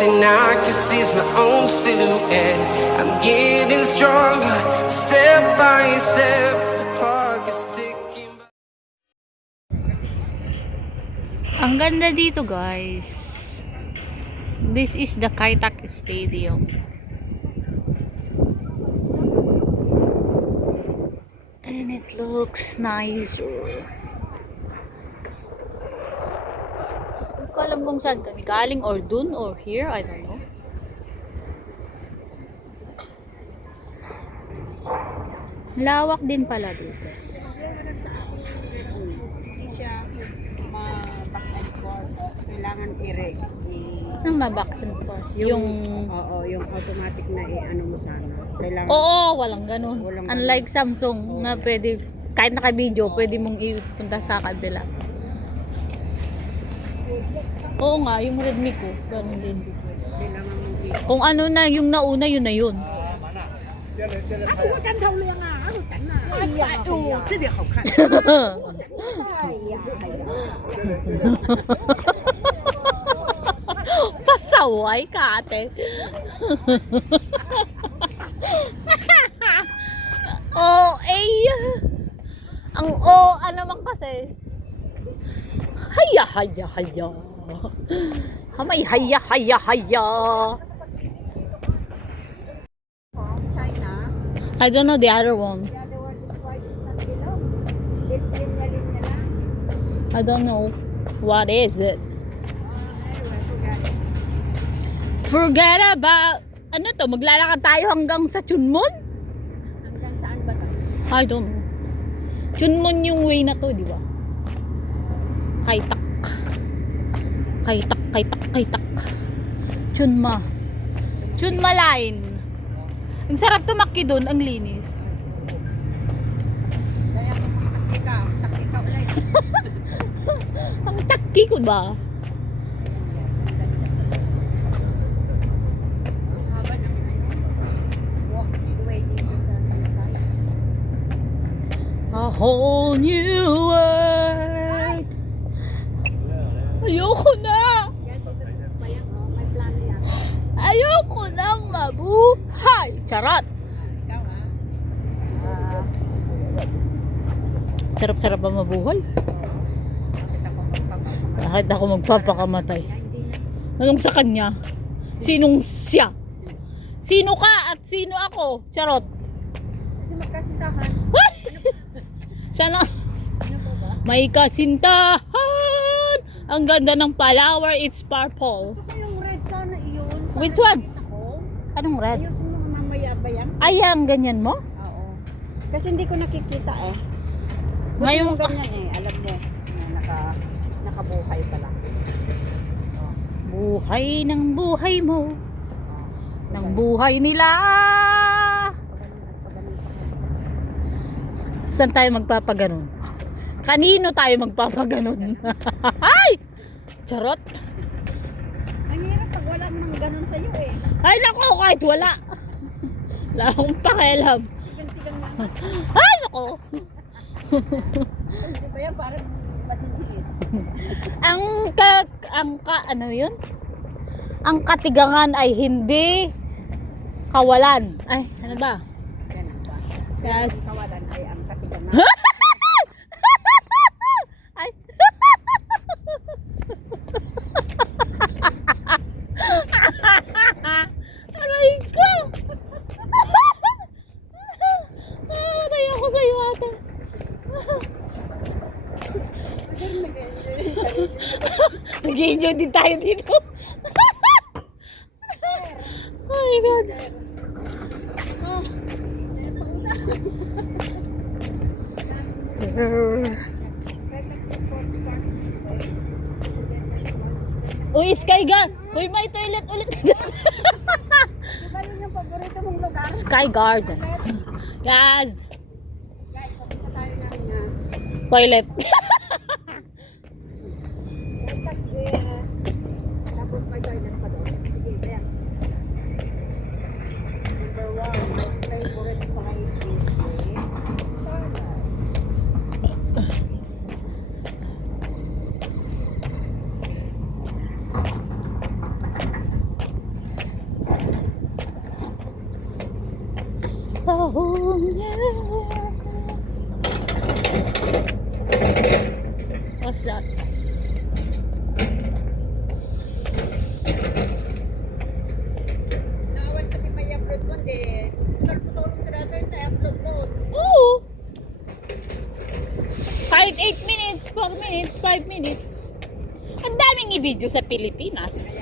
thing I can see is my own silhouette. I'm getting stronger, step by step. The clock is ticking. Ang ganda dito, guys. This is the Kaitak Stadium. And it looks nicer. Hindi ko alam kung saan kami galing, or dun or here, I don't know. Lawak din pala dito. Hindi siya ma-back and forth. Kailangan Ang maback and forth. Yung Oo, yung automatic na ano mo sana. Kailangan. oo, walang ganun. Walang Unlike Samsung na pwede, kahit naka-video, pwede mong ipunta sa kabila. Oo nga, yung Redmi ko, ganun din. Kailangan mong Kung ano na yung nauna, yun na yun. 我真头亮啊！我真啊！哎呀，哦，这里好看。哎呀，哎呀。 Pasaway ka, ate. OA. Ang O, naman kasi. Haya, haya, haya. Hamay, haya, haya, haya. China. I don't know the other one. The other one is white, is not below. This linya-linya lang. I don't know. What is it? Anyway, forget it. Forget about... Ano to? Maglalakad tayo hanggang sa Chunmon? Hanggang saan ba to? I don't know. Chunmon yung way na to, di ba? Kaitak. Kaitak, kaitak, kaitak. Chunma. Chunma line. Ang sarap tumakki doon, ang linis. Kaya taktika ulit. Ang takki ko ba? Haba ng walkway dito sa side. A whole new world. Ayoko na. Yan, dito pa yan. Oh, may plano yan. Ayoko nang mabuhay. Charot. Ikaw ha? Sarap-sarap ba mabuhay? Bakit ako magpapakamatay? Bakit ako magpapakamatay? Hindi na. Anong sa kanya? Sinong siya? Sino ka at sino ako? Charot. Hindi magkasitahan. Sana Ano po ba? may kasintahan. Ang ganda ng flower, it's purple. Gusto ko yung red sana iyon. Which one? Nakita ko. Anong red? Ayusin mo mamaya ba yan? Ay, ang ganyan mo? Oo. Kasi hindi ko nakikita eh. Buti Ngayon, yung ganyan eh. Alam mo. Nakabuhay pala. Oh. buhay ng buhay mo. Ng buhay nila. Saan tayo magpapaganon? Kanino tayo magpapaganon? Ay! Charot. Ang hirap pag wala mo nang ganun sa'yo eh. Ay, nako, kahit wala. Wala akong pakialam. Tigang-tigang lang. Ay, nako. Di ba yan? Parang masinsigit. Ano yun? Ang katigangan ay hindi kawalan. Ay, ano ba? Yan ang ba? Yes. Ang kawalan ay ang katigangan. Ay. Aray ko. Aray ako sa'yo ate. Nag-enjoy din tayo dito. Oh my God. Uy, Sky Guard. Uy, may toilet ulit. Di ba yun yung paborito mong lugar? Sky Garden. Guys, Guys, papunta tayo namin na. toilet. Tapos may toilet pa doon. Sige, ayan. Number 1, my favorite place is Oh, yeah. What's that? Nawan ka di may upload mo, di. Putol-putol ka natin sa upload mo. Oo. Kahit 8 minutes, 4 minutes, 5 minutes. Ang daming i-video sa Pilipinas.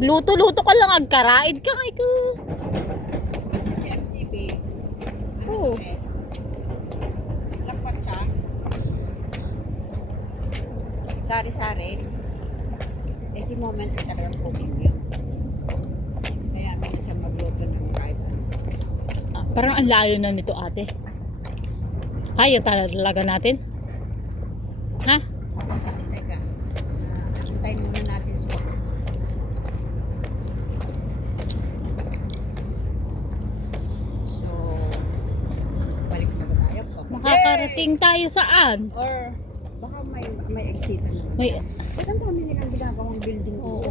Luto-luto ka lang, agkaraid ka ngay ko. Si MCB. Oo. Lakpat siya. Sari-sari. Eh si Moment ay talagang cooking yun. Kaya may siya magluto ng kahit ano. Parang ang layo na nito, ate. Kaya talaga natin? Ha? Teka. Antayin muna natin siya. So, balik na ba tayo? Makakarating tayo saan? Or baka may exit. May, Ba't ang dami nilang ginagawang building oo. dito?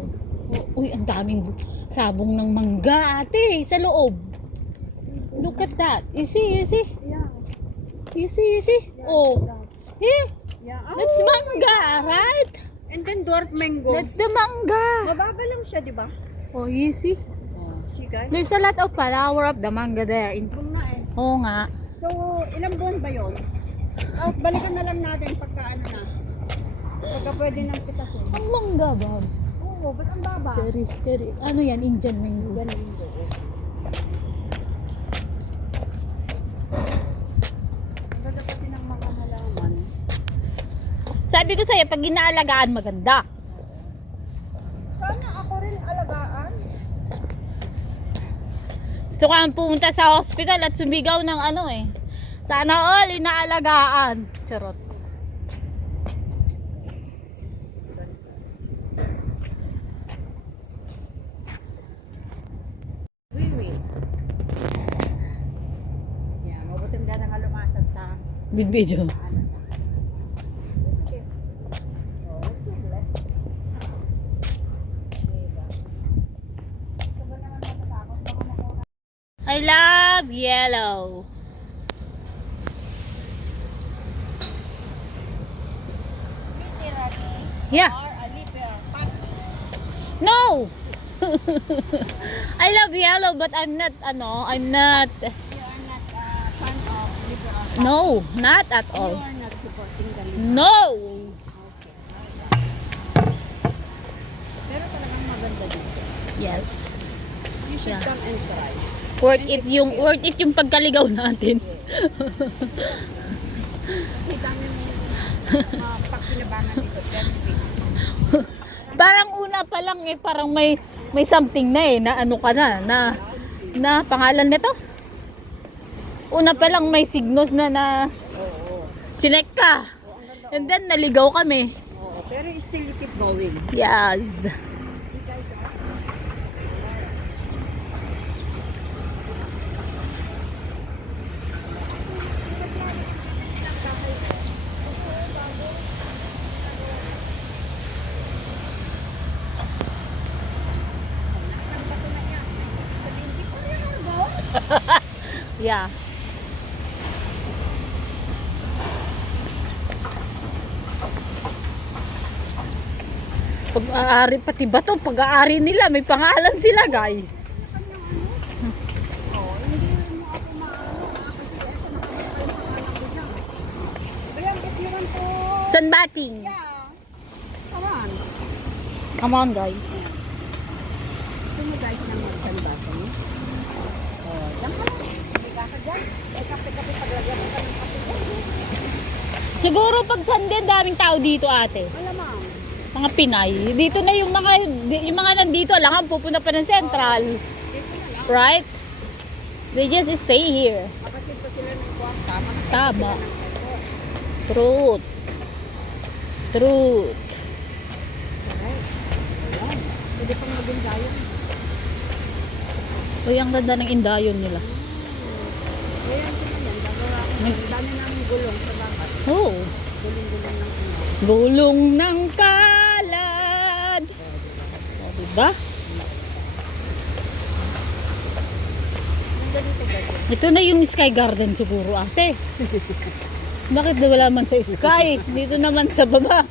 Uy, ang daming sabong ng mangga, ate, sa loob. Look at that. You see, you see? Yeah. You see, you see? Oh. Here. Yeah. That's mangga, right? And then dwarf mango. That's the mangga. Mababa lang siya, di ba? Oh, you see? Oh, see guys? There's a lot of flower of the manga there. Kung na eh. Oo nga. So, ilang buwan ba yun? Oh, balikan na lang natin pagka ano na. Pagka pwede nang pitasin. Ang mangga ba? Oo, ba't ang baba? Cherries, cherry. Ano yan? Indian mango. Ganun po. Ang ganda pati ng mga halaman. Sabi ko sa'yo, pag inaalagaan, maganda. Sana ako rin alagaan. Gusto ko ang pumunta sa hospital at sumigaw ng ano eh. Sana all inaalagaan. Charot. Wiwi. Yeah, mabuting na nga lumasad ta. Big video. Ano na. Okay. Oh, sige. Diba? Saba naman matatakot. Baka makuha. I love yellow. Literally, Yeah. or a little party. No. I love yellow but I'm not I'm not You are not a fan of liberal party. no, not at You all. are not supporting the liberal. No. Okay. Pero talagang maganda dito. Yes. You should Yeah. come and try. Worth it yung pagkaligaw natin. Kasi dami mga pagkinabangan dito. Benefits. Parang una pa lang eh, parang may something na eh, na ano ka na pangalan nito. Una pa lang may signos na Oo. chinek ka. And then naligaw kami. Oo. Pero still you keep going. Yes. Yeah. Pag-aari pati ba to? Pag-aari nila, may pangalan sila, guys. Oo. Hindi mo ako maano. Kasi ito nakakalimutan ko na. Ayan, if you want to... Sunbathing. Yeah. Come on. Come on, guys. Gusto mo guys ng magsanbatan? Oh, diyan ka lang. Hindi ka dyan. Eh, kape-kape paglagyan mo ka ng kape dyan. Siguro pag Sunday, daming tao dito, ate. Malamang. Mga Pinay. Dito na yung mga nandito, alangan pupunta pa ng Central. Dito na lang. Right? They just stay here. Makasin pa sila ng kwarta. Makasin Tama. pa sila ng effort. Truth. Truth. Alright. Ayan. Pwede pang maging dayon. Uy, ang ganda ng indayon nila. Ayan ko na yan. Gagawa ko. Ang dami namin gulong sa bakat. Oh. Gulong-gulong ng ano. Gulong ng palad. O, diba? ganda dito guys. Ito na yung Sky Garden siguro ate. Bakit wala man sa sky? Dito naman sa baba.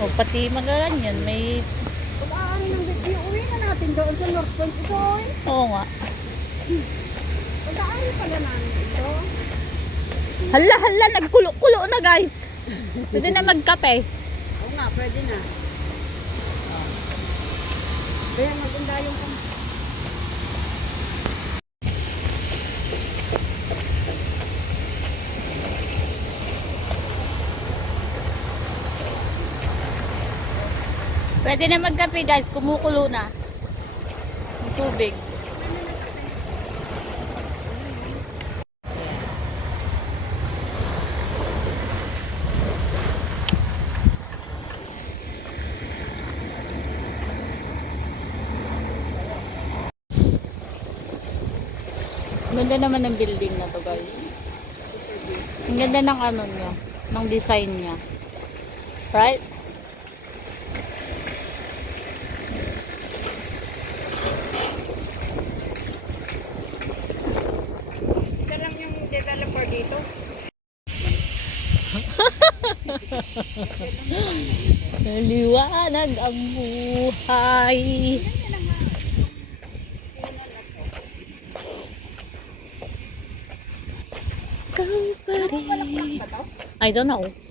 O pati magalan yan. May... Kung aanin ng video, uwi na natin doon sa North Point. Ito, uwi. Oo nga. Kung aanin pala namin ito. Hala, hala. Nagkulo-kulo na guys. Pwede na magkape. Oo nga, pwede na. Kaya maganda yung Pwede na magkape guys. Kumukulo na. Yung tubig. Ang ganda naman ng building na to guys. Ang ganda ng ano niya, ng design niya. Right? isa lang yung developer dito. Naliwanag ang buhay. Ikaw pa rin. I don't know.